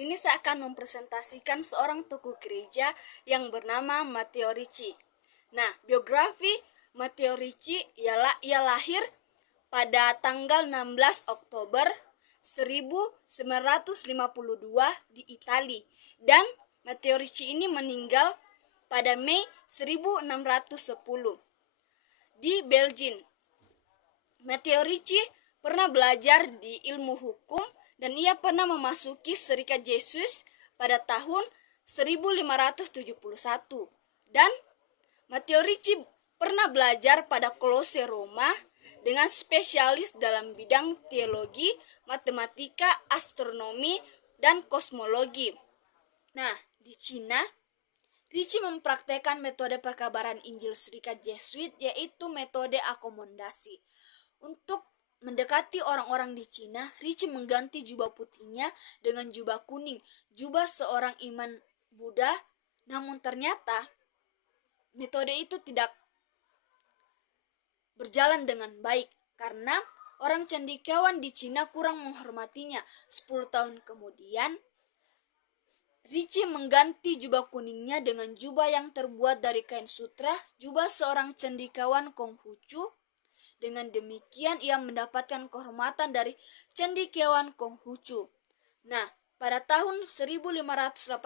sini saya akan mempresentasikan seorang tokoh gereja yang bernama Matteo Ricci. Nah, biografi Matteo Ricci ia lahir pada tanggal 16 Oktober 1952 di Italia, dan Matteo Ricci ini meninggal pada Mei 1610 di Belgia. Matteo Ricci pernah belajar di ilmu hukum dan ia pernah memasuki Serikat Yesus pada tahun 1571. Dan Matteo Ricci pernah belajar pada Kolose Roma dengan spesialis dalam bidang teologi, matematika, astronomi, dan kosmologi. Nah, di Cina, Ricci mempraktekkan metode pekabaran Injil Serikat Yesuit, yaitu metode akomodasi. Untuk mendekati orang-orang di Cina, Ricci mengganti jubah putihnya dengan jubah kuning, jubah seorang imam Buddha. Namun ternyata metode itu tidak berjalan dengan baik karena orang cendekiawan di Cina kurang menghormatinya. 10 tahun kemudian, Ricci mengganti jubah kuningnya dengan jubah yang terbuat dari kain sutra, jubah seorang cendekiawan Konghucu. Dengan demikian ia mendapatkan kehormatan dari cendekiawan Konghucu. Nah, pada tahun 1584,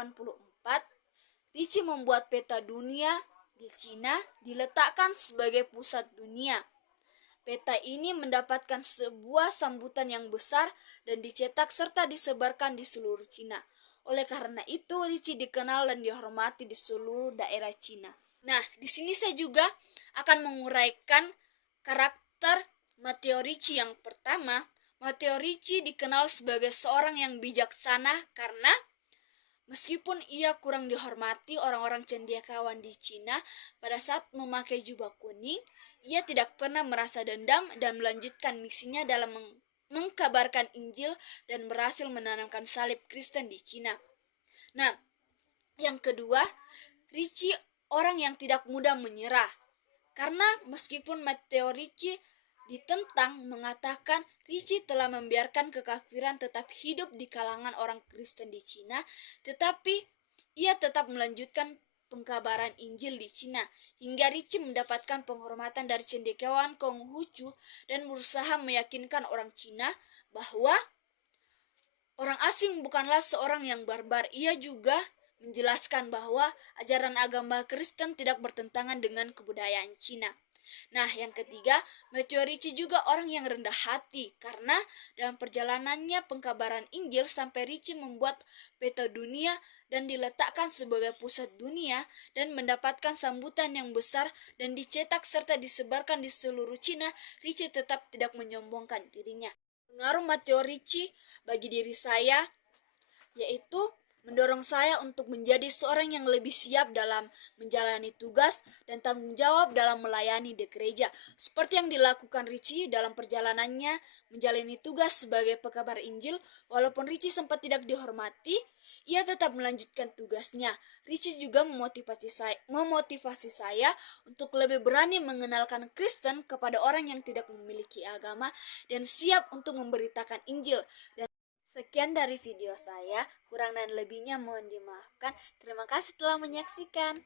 Ricci membuat peta dunia di Cina diletakkan sebagai pusat dunia. Peta ini mendapatkan sebuah sambutan yang besar dan dicetak serta disebarkan di seluruh Cina. Oleh karena itu, Ricci dikenal dan dihormati di seluruh daerah Cina. Nah, di sini saya juga akan menguraikan karakter Matteo Ricci. Yang pertama, Matteo Ricci dikenal sebagai seorang yang bijaksana karena meskipun ia kurang dihormati orang-orang cendekiawan di Cina pada saat memakai jubah kuning, ia tidak pernah merasa dendam dan melanjutkan misinya dalam mengkabarkan Injil dan berhasil menanamkan salib Kristen di Cina. Nah, yang kedua, Ricci orang yang tidak mudah menyerah. Karena meskipun Matteo Ricci ditentang, mengatakan Ricci telah membiarkan kekafiran tetap hidup di kalangan orang Kristen di Cina, tetapi ia tetap melanjutkan pengkabaran Injil di Cina, hingga Ricci mendapatkan penghormatan dari cendekiawan Konghucu dan berusaha meyakinkan orang Cina bahwa orang asing bukanlah seorang yang barbar. Ia juga menjelaskan bahwa ajaran agama Kristen tidak bertentangan dengan kebudayaan Cina. Nah, yang ketiga, Matteo Ricci juga orang yang rendah hati karena dalam perjalanannya pengkabaran Injil sampai Ricci membuat peta dunia dan diletakkan sebagai pusat dunia dan mendapatkan sambutan yang besar dan dicetak serta disebarkan di seluruh Cina, Ricci tetap tidak menyombongkan dirinya. Pengaruh Matteo Ricci bagi diri saya yaitu mendorong saya untuk menjadi seorang yang lebih siap dalam menjalani tugas dan tanggung jawab dalam melayani di gereja. Seperti yang dilakukan Ricci dalam perjalanannya menjalani tugas sebagai pekabar Injil, walaupun Ricci sempat tidak dihormati, ia tetap melanjutkan tugasnya. Ricci juga memotivasi saya untuk lebih berani mengenalkan Kristen kepada orang yang tidak memiliki agama dan siap untuk memberitakan Injil. Dan sekian dari video saya, kurang dan lebihnya mohon dimaafkan. Terima kasih telah menyaksikan.